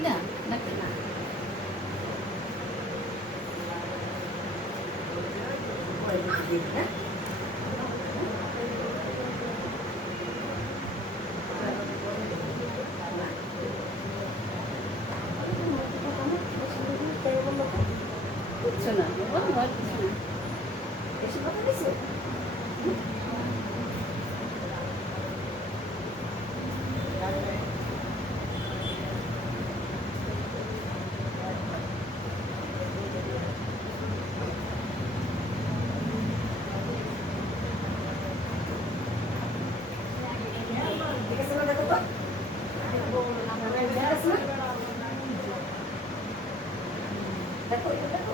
না নাকি না বুঝছো না ঘর কিছু না বেশি কথা দিছো দেখো দেখো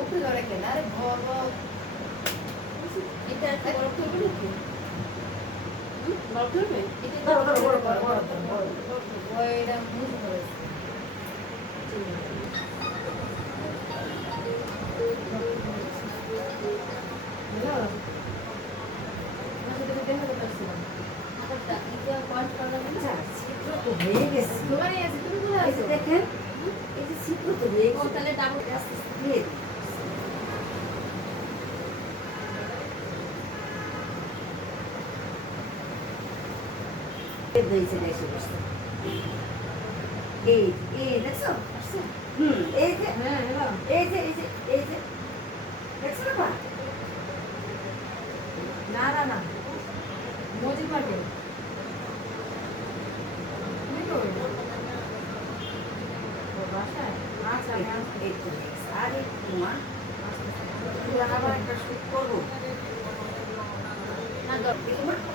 উপরে ধরে কেন আরে ভর এটা বরফ করবে নাকি বরফ করবে এটা ওইটা মুছে ধরেছে দেখেন এই যে ছিদ্র তো হয়ে গেছে তাহলে ডাবল আস্তে আস্তে দিয়ে দিয়েছে এসে বসতে এই দেখছো এই যে হ্যাঁ এই যে দেখছো না না না মজি পাবে আরে তোমার আবার একটা শুট করবো না